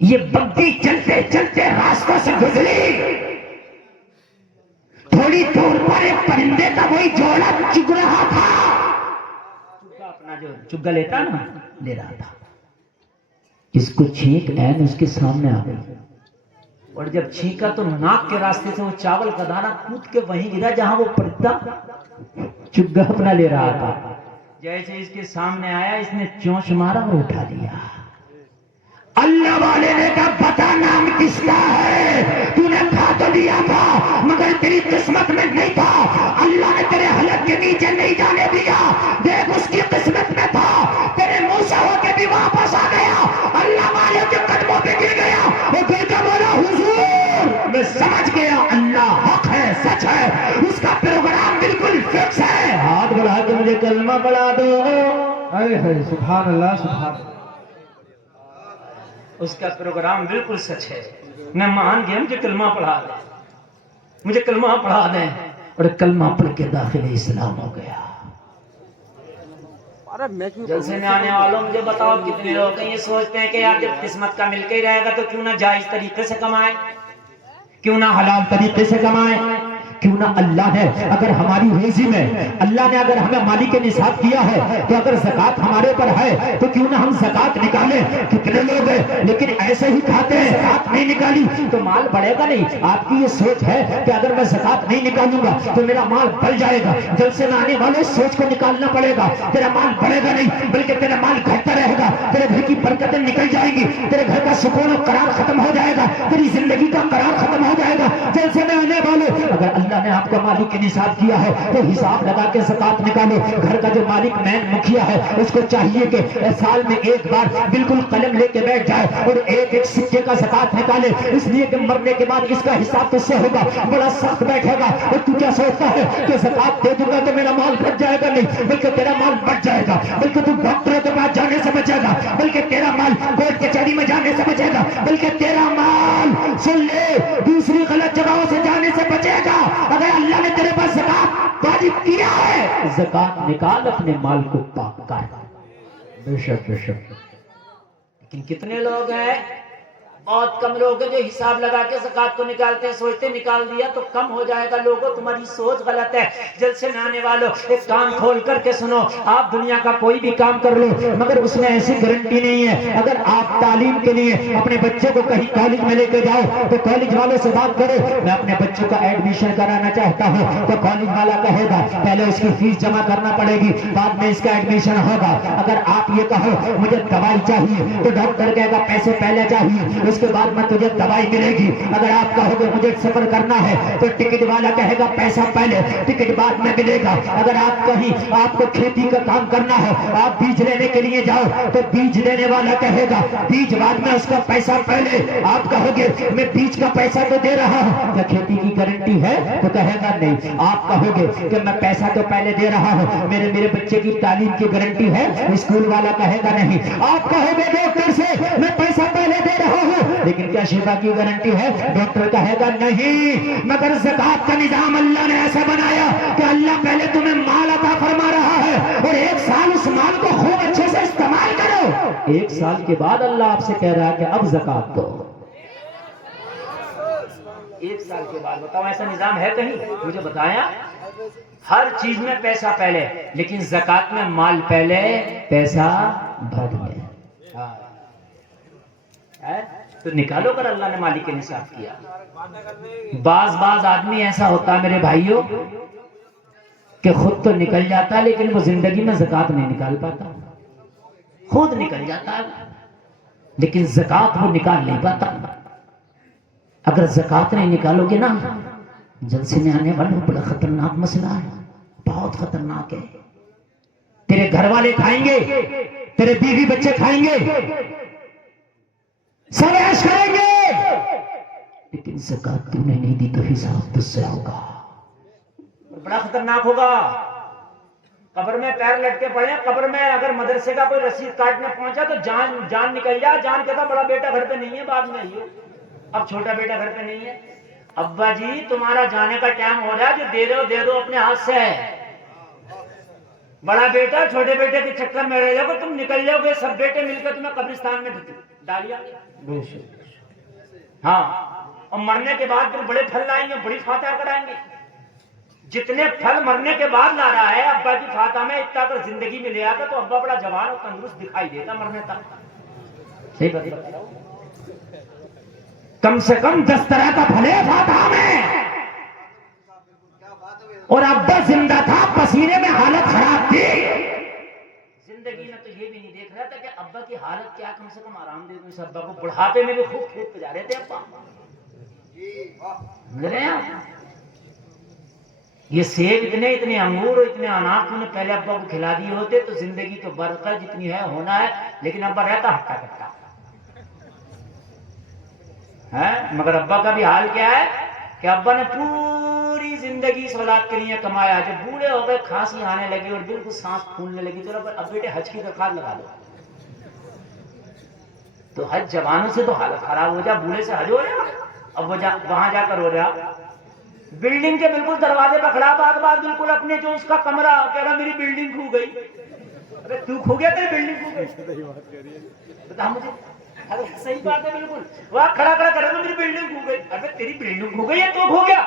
یہ بگھی چلتے چلتے راستوں سے گزری، تھوڑی دور پر ایک پرندے کا وہی جوڑا چگ رہا تھا، اپنا جو چگا لیتا نا لے رہا تھا، اس کو چھینک عین اس کے سامنے آ گئی، اور جب چھینکا تو ناک کے راستے سے وہ چاول کا دانہ کود کے وہیں گرا جہاں وہ پرندہ چگا اپنا لے رہا تھا۔ جیسے اس کے سامنے آیا اس نے چونچ مارا اور اٹھا لیا۔ اللہ والے نے کہا پتا نام کس کا ہے، تو نے کھا تو دیا تھا مگر تیری قسمت میں نہیں تھا، اللہ نے تیرے حلق کے نیچے نہیں جانے دیا، دیکھ اس کی قسمت میں تھا، تیرے منہ سے ہو کے بھی واپس آ گیا، اللہ والے کے قدموں پہ گر گیا، وہ گر کے بولا حضور میں سمجھ گیا اللہ حق ہے سچ ہے، اس کا پروگرام بالکل فکس ہے، ہاتھ بڑھا کے مجھے کلمہ پڑھا دو۔ سبحان اللہ سبحان اللہ۔ اس کا پروگرام بالکل سچ ہے، میں مان گیا، مجھے کلمہ پڑھا دیں، مجھے کلمہ پڑھا دیں، اور کلمہ پڑھ کے داخل اسلام ہو گیا۔ جلسے میں آنے والوں مجھے بتاؤ کتنے لوگ ہیں یہ سوچتے ہیں کہ یار جب قسمت کا مل کے ہی رہے گا تو کیوں نہ جائز طریقے سے کمائیں، کیوں نہ حلال طریقے سے کمائیں، کیوں نہ اللہ نے اگر ہماری روزی میں اللہ نے اگر ہمیں مالک نصاب کیا ہے تو اگر زکوٰۃ ہمارے پر ہے تو کیوں نہ ہم زکوٰۃ نکالیں۔ کتنے لوگ ہیں لیکن ایسے ہی کھاتے ہیں، زکوٰۃ نہیں نکالی تو مال بڑھے گا نہیں۔ آپ کی یہ سوچ ہے کہ اگر میں زکوٰۃ نہیں نکالوں گا تو میرا مال بڑھ جائے گا، جلسے میں آنے والے سوچ کو نکالنا پڑے گا، تیرا مال بڑھے گا نہیں بلکہ تیرا مال گھٹتا رہے گا، تیرے گھر کی برکتیں نکل جائیں گی، تیرے گھر کا سکون و قرار ختم ہو جائے گا، تیری زندگی کا قرار ختم ہو جائے گا۔ جلسے میں آنے والے اگر اللہ نے آپ کو مالک کے نصاب کیا ہے تو حساب لگا کے زکوٰۃ نکالو۔ گھر کا جو مالک مین مکھیا ہے اس کو چاہیے کہ سال میں ایک بار بالکل قلم لے کے بیٹھ جائے اور ایک ایک سکے کا زکوٰۃ نکالے، اس لیے کہ مرنے کے بعد اس کا حساب تجھ سے ہوگا، بڑا سخت بیٹھے گا۔ اور تو کیا سوچتا ہے کہ زکوٰۃ دے دوں گا تو میرا مال بچ جائے گا؟ نہیں، بلکہ تیرا مال بچ جائے گا، بلکہ تو ڈاکٹروں کے پاس جانے سے بچے گا، بلکہ تیرا مال کورٹ کچہری میں جانے سے بچے گا، بلکہ تیرا مال سن لے دوسری غلط جگہوں سے جانے سے بچے گا۔ اگر اللہ نے تیرے پاس زکوٰۃ واجب کیا ہے زکوٰۃ نکال، اپنے مال کو پاک کر۔ بے شک بے شک۔ لیکن کتنے لوگ ہیں، بہت کم لوگ ہیں جو حساب لگا کے زکوٰۃ کو نکالتے ہیں، سوچتے نکال دیا تو کم ہو جائے گا۔ لوگوں تمہاری سوچ غلط ہے۔ جلسے میں آنے والوں ایک کان کھول کر کے سنو، آپ دنیا کا کوئی بھی کام کر لو مگر اس میں ایسی گارنٹی نہیں ہے۔ اگر آپ تعلیم کے لیے اپنے بچے کو کہیں کالج میں لے کے جاؤ تو کالج والوں سے بات کرو، میں اپنے بچوں کا ایڈمیشن کرانا چاہتا ہوں، تو کالج والا کہے گا پہلے اس کی فیس جمع کرنا پڑے گی، بعد میں اس کا ایڈمیشن ہوگا۔ اگر آپ یہ کہو مجھے دوائی چاہیے تو ڈاکٹر کہے گا پیسے پہلے چاہیے اس کے بعد میں تجھے دوائی ملے گی۔ اگر آپ کہو گے مجھے سفر کرنا ہے تو ٹکٹ والا کہے گا پیسہ پہلے ٹکٹ بعد میں ملے گا۔ اگر آپ کہیں آپ کو کھیتی کا کام کرنا ہے، آپ بیج لینے کے لیے جاؤ تو بیج لینے والا کہے گا بیج بعد میں اس کا پیسہ پہلے۔ آپ کہو گے میں بیج کا پیسہ تو دے رہا ہوں، کیا کھیتی کی گارنٹی ہے؟ تو کہے گا نہیں۔ آپ کہو گے کہ میں پیسہ تو پہلے دے رہا ہوں، میرے بچے کی تعلیم کی گارنٹی ہے؟ اسکول والا کہے گا نہیں۔ آپ کہو گے ڈاکٹر سے میں پیسہ پہلے دے رہا ہوں لیکن کیا شفا کی گارنٹی ہے؟ ڈاکٹر کہے گا نہیں۔ مگر زکوٰۃ کا نظام اللہ نے ایسا بنایا کہ اللہ پہلے تمہیں مال عطا فرما رہا ہے اور ایک سال اس مال کو خوب اچھے سے استعمال کرو، ایک سال کے بعد اللہ آپ سے کہہ رہا ہے کہ اب زکوٰۃ دو۔ ایک سال کے بعد بتاؤ ایسا نظام ہے کہیں؟ مجھے بتایا ہر چیز میں پیسہ پہلے لیکن زکوٰۃ میں مال پہلے پیسہ بعد میں۔ تو نکالو کر اللہ نے مالک کے نصاب کیا۔ بعض آدمی ایسا ہوتا ہے میرے بھائیوں کہ خود تو نکل جاتا ہے لیکن وہ زندگی میں زکوٰۃ نہیں نکال پاتا، خود نکل جاتا ہے لیکن زکوٰۃ وہ نکال نہیں پاتا۔ اگر زکوٰۃ نہیں نکالو گے نا جلسے میں آنے والوں بڑا خطرناک مسئلہ ہے، بہت خطرناک ہے۔ تیرے گھر والے کھائیں گے، تیرے بیوی بچے کھائیں گے، سب عیش کریں گے، لیکن زکوٰۃ تو نے نہیں دی تو حساب تجھ سے ہوگا، بڑا خطرناک ہوگا۔ قبر میں پیر لٹکے پڑے، قبر میں اگر مدرسے کا کوئی رسید کاٹنے پہنچا تو جان نکل جائے، جان کہتا بڑا بیٹا گھر پہ نہیں ہے، بعد میں آئیے، اب چھوٹا بیٹا گھر پہ نہیں ہے، ابا جی تمہارا جانے کا ٹائم ہو رہا ہے، جو دے دو اپنے ہاتھ سے۔ بڑا بیٹا چھوٹے بیٹے کے چکر میں رہ جاؤ گے، تم نکل جاؤ گے، سب بیٹے مل کے تمہیں قبرستان میں ڈالیا۔ بے شک۔ ہاں، اور مرنے کے بعد پھر بڑے پھل لائیں گے، بڑی فاتحہ کرائیں گے۔ جتنے پھل مرنے کے بعد لا رہا ہے ابا کی فاتحہ میں، اتنا اگر زندگی میں لے آتا تو ابا بڑا جوان اور تندرست دکھائی دیتا مرنے تک۔ صحیح بات بتا رہا ہوں، کم سے کم 10 طرح کا پھل ہے فاتحہ میں، اور ابا زندہ تھا، پسینے میں حالت خراب تھی، زندگی میں تو یہ بھی نہیں دیکھ رہا تھا کہ ابا کی حالت کیا، کم سے کم آرام دے دوں اس ابا کو۔ بڑھاپے میں بھی خوب کھیت پہ جا رہے تھے ابا، سمجھ رہے ہیں؟ یہ سیب اتنے اتنے انگور اور اتنے انار تو نے پہلے ابا کو کھلا دیے ہوتے تو زندگی تو برکت جتنی ہے ہونا ہے، لیکن ابا رہتا ہٹا کٹا ہے۔ مگر ابا کا بھی حال کیا ہے کہ ابا نے پوری زندگی اس اولاد کے لیے کمایا، جب بوڑھے ہو گئے، کھانسی آنے لگی اور بالکل سانس پھولنے لگی تو اب بیٹے حج کی درخواست لگا دو، تو حج جوانوں سے تو حالت خراب ہو جا، بوڑھے سے حج ہو جا، اب وہ وہاں جا کر ہو رہا بلڈنگ کے بالکل دروازے پہ کھڑا، بعد بالکل اپنے جو اس کا کمرہ، کہہ رہا میری بلڈنگ کھو گئی۔ ارے تو کھو گیا، تیری بلڈنگ کھو گئی، بتا مجھے۔ ارے صحیح بات ہے بالکل، وہاں کھڑا کر رہا میری بلڈنگ کھو گئی۔ ارے تیری بلڈنگ کھو گئی ہے، تو کھو گیا،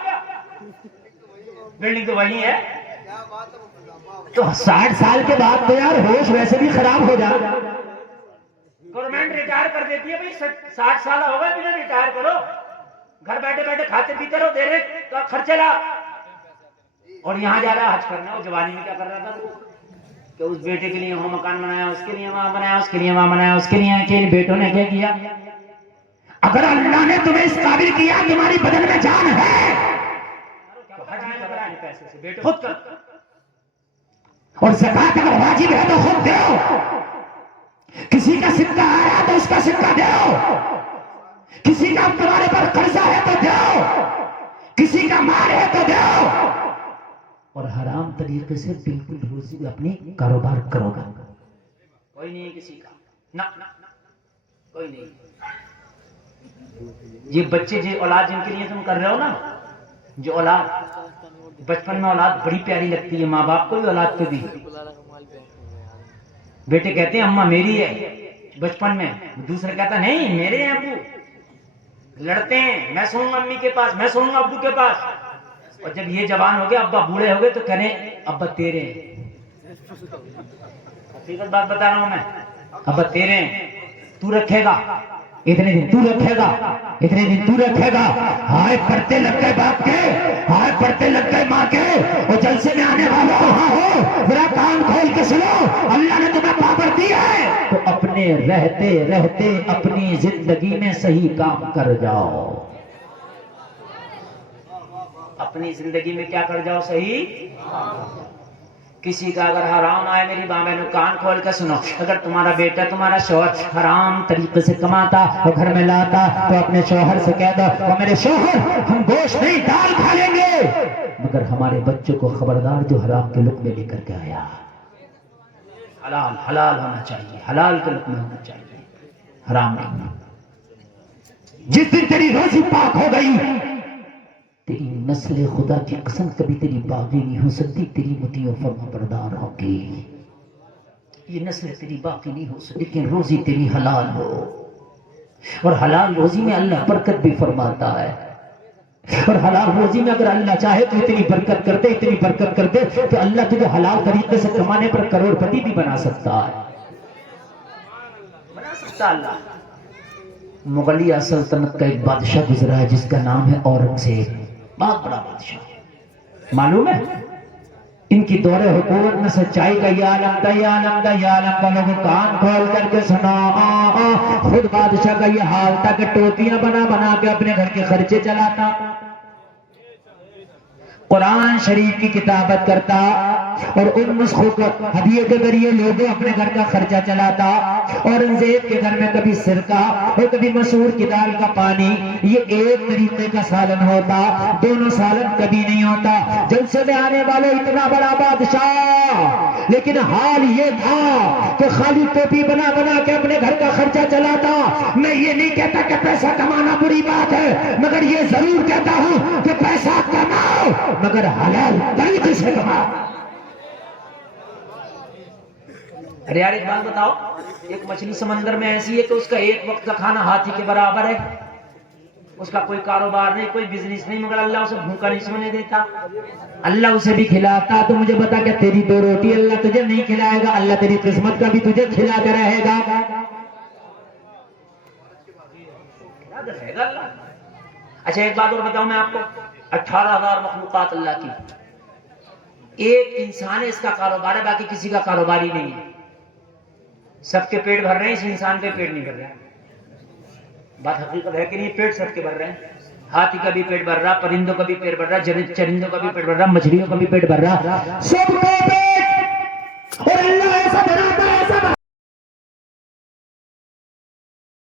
بلڈنگ تو وہی ہے۔ تو 60 سال کے بعد تو یار ہوش ویسے بھی خراب ہو جائے۔ گورنمنٹ ریٹائر کر دیتی ہے بھائی، 60 سال ہو گئے، تمہیں ریٹائر کرو، گھر بیٹھے بیٹھے کھاتے پیتے رہو، دے رہے خرچے لا، اور یہاں جا رہا حج کرنا۔ اور جوانی میں کیا کر رہا تھا تو کہ اس بیٹے کے لیے وہاں مکان بنایا، اس کے لیے وہاں بنایا، اس کے لیے وہاں بنایا، اس کے لیے کہ ان بیٹوں نے کیا کیا؟ اگر اللہ نے تمہیں اس قابل کیا کہ تمہاری بدن میں جان ہے تو حج میں کرائیں پیسے سے، بیٹے خود کر، اور زکات اگر واجب ہے تو خود دو، کسی کا سکہ آیا تو اس کا سکہ دو، کسی کا تمہارے پر قرضہ ہے تو دو، کسی کا مال ہے تو دو، اور حرام طریقے سے بالکل روزی اپنی کاروبار کرو گا۔ کوئی نہیں کسی کا، نہ کوئی نہیں۔ یہ بچے جو اولاد جن کے لیے تم کر رہے ہو نا، جو اولاد بچپن میں اولاد بڑی پیاری لگتی ہے، ماں باپ کو بھی اولاد کو بھی۔ بیٹے کہتے ہیں اماں میری ہے بچپن میں، دوسرا کہتا نہیں میرے ہیں ابو، لڑتے ہیں، میں سوؤں گا امی کے پاس، میں سوؤں گا ابو کے پاس۔ اور جب یہ جوان ہو گیا، ابا بوڑھے ہو گئے، تو کہنے ابا تیرے ہیں، حقیقت بات بتا رہا ہوں میں، ابا تیرے ہیں، تو رکھے گا اتنے دن تو رکھے گا، اتنے دن تو رکھے گا۔ ہائے پڑھتے لگ گئے باپ کے، ہائے پڑھتے لگ گئے ماں کے، اور جلسے میں آنے والا وہاں ہو، میرا کان کھول کے سنو، اللہ نے تمہیں پاور دی ہے تو اپنے رہتے رہتے اپنی زندگی میں صحیح کام کر جاؤ۔ اپنی زندگی میں کیا کر جاؤ؟ صحیح۔ کسی کا اگر حرام آئے، میری ماں بہنوں کان کھول کے سنو، اگر تمہارا بیٹا، تمہارا شوہر حرام طریقے سے کماتا اور گھر میں لاتا تو اپنے شوہر سے کہہ دو اور میرے شوہر ہم گوشت نہیں دال کھا لیں گے، مگر ہمارے بچوں کو خبردار جو حرام کے لقمے لے کر کے آیا، حلال حلال ہونا چاہیے، حلال کے لقمے ہونا چاہیے، حرام نہیں۔ جس دن تیری روزی پاک ہو گئی، تیری نسل خدا کی قسم کبھی تیری باغی نہیں ہو سکتی، تیری مطیع فرما بردار ہوگی، یہ نسل تیری باقی نہیں ہو سکتی، لیکن روزی تیری حلال ہو، اور حلال روزی میں اللہ برکت بھی فرماتا ہے، اور حلال روزی میں اگر اللہ چاہے تو اتنی برکت کر دے، اتنی برکت کر دے کہ اللہ تجھے حلال طریقے سے کمانے پر کروڑ پتی بھی بنا سکتا ہے، بنا سکتا اللہ۔ مغلیہ سلطنت کا ایک بادشاہ گزرا ہے جس کا نام ہے اورنگزیب، بہت بڑا بادشاہ، معلوم ہے ان کی دور حکومت میں سچائی کا یہ عالم تھا، یہ عالم تھا، یہ عالم تھا، لوگوں کان کھول کر کے سنا، خود بادشاہ کا یہ حال تھا کہ ٹوپیاں بنا بنا کے اپنے گھر کے خرچے چلاتا، قرآن شریف کی کتابت کرتا، اور ان نسخوں کو ہدیے کے ذریعے لوگوں اپنے گھر کا خرچہ چلاتا۔ اورنگزیب کے گھر میں کبھی سرکہ اور کبھی مسور کی دال کا پانی، یہ ایک طریقے کا سالن ہوتا، دونوں سالن کبھی نہیں ہوتا۔ جلسے میں آنے والے اتنا بڑا بادشاہ، لیکن حال یہ تھا کہ خالی ٹوپی بنا بنا کے اپنے گھر کا خرچہ چلاتا۔ میں یہ نہیں کہتا کہ پیسہ کمانا بری بات ہے، مگر یہ ضرور کہتا ہوں کہ پیسہ کماؤ مگر حلال طریقے سے کماؤ۔ ارے یار ایک بات بتاؤ، ایک مچھلی سمندر میں ایسی ہے کہ اس کا ایک وقت کا کھانا ہاتھی کے برابر ہے، اس کا کوئی کاروبار نہیں، کوئی بزنس نہیں، مگر اللہ اسے بھوکا نہیں سونے دیتا، اللہ اسے بھی کھلاتا. تو مجھے بتا کہ تیری 2 روٹی اللہ تجھے نہیں کھلائے گا؟ اللہ تیری قسمت کا بھی تجھے کھلاتا رہے گا. یاد رہے گا اللہ. اچھا ایک بات اور بتاؤں میں آپ کو، 18,000 مخلوقات اللہ کی، ایک انسان ہے اس کا کاروبار ہے، باقی کسی کا کاروبار ہی نہیں ہے. سب کے پیٹ بھر رہے ہیں، اس انسان کے پیٹ نہیں بھر رہے. بات حقیقت ہے کہ نہیں؟ پیٹ سب کے بھر رہے ہیں. ہاتھی کا بھی پیٹ بھر رہا، پرندوں کا بھی پیٹ بھر رہا، چرندوں کا بھی پیٹ بھر رہا، مچھلیوں کا بھی پیٹ بھر رہا، سب کا پیٹ. اور اللہ ایسا بناتا ہے